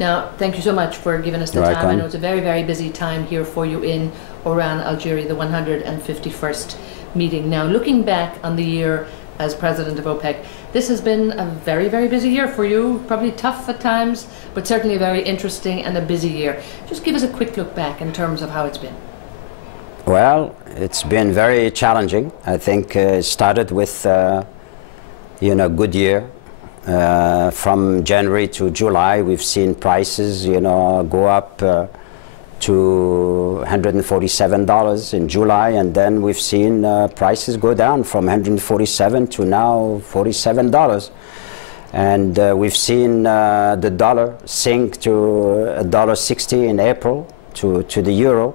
Now, thank you so much for giving us the time. I know it's a very, very busy time here for you in Oran, Algeria, the 151st meeting. Now, looking back on the year as president of OPEC, this has been a very, very busy year for you, probably tough at times, but certainly a very interesting and a busy year. Just give us a quick look back in terms of how it's been. Well, it's been very challenging. I think it started with, good year. From January to July, we've seen prices, go up to $147 in July, and then we've seen prices go down from $147 to now $47. And we've seen the dollar sink to $1.60 in April to the euro,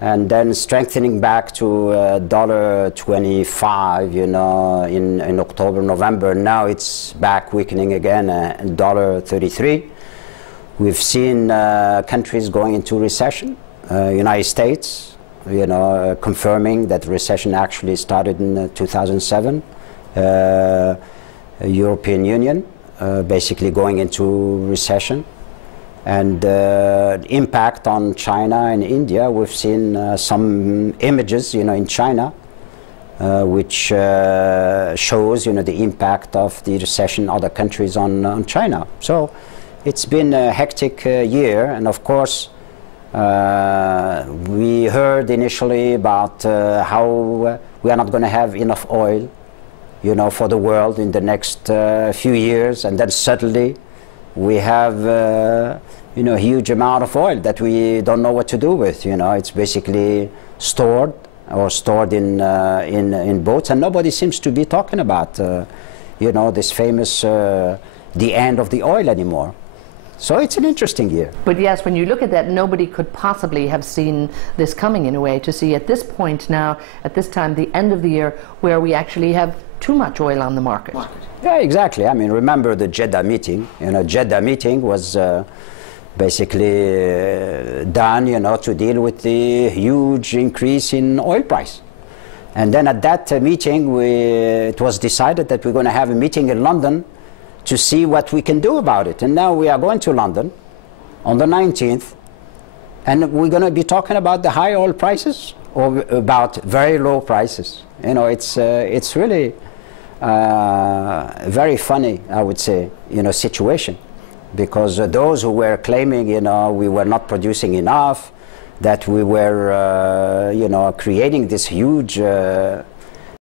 and then strengthening back to $1.25, in October, November. Now it's back weakening again, $1.33. We've seen countries going into recession. United States, confirming that recession actually started in 2007. European Union, basically going into recession. And the impact on China and India, we've seen some images, in China, which shows, the impact of the recession in other countries on China. So it's been a hectic year, and of course, we heard initially about how we are not going to have enough oil, for the world in the next few years, and then suddenly we have a huge amount of oil that we don't know what to do with. It's basically stored in boats, and nobody seems to be talking about this famous the end of the oil anymore. So it's an interesting year. But yes, when you look at that, nobody could possibly have seen this coming, in a way, to see at this point now, at this time, the end of the year, where we actually have too much oil on the market. Yeah, exactly. I mean, remember the Jeddah meeting. Jeddah meeting was basically done, to deal with the huge increase in oil price. And then at that meeting, it was decided that we're going to have a meeting in London to see what we can do about it. And now we are going to London on the 19th, and we're going to be talking about the high oil prices or about very low prices. It's really very funny, I would say, situation, because those who were claiming, we were not producing enough, that we were, creating this huge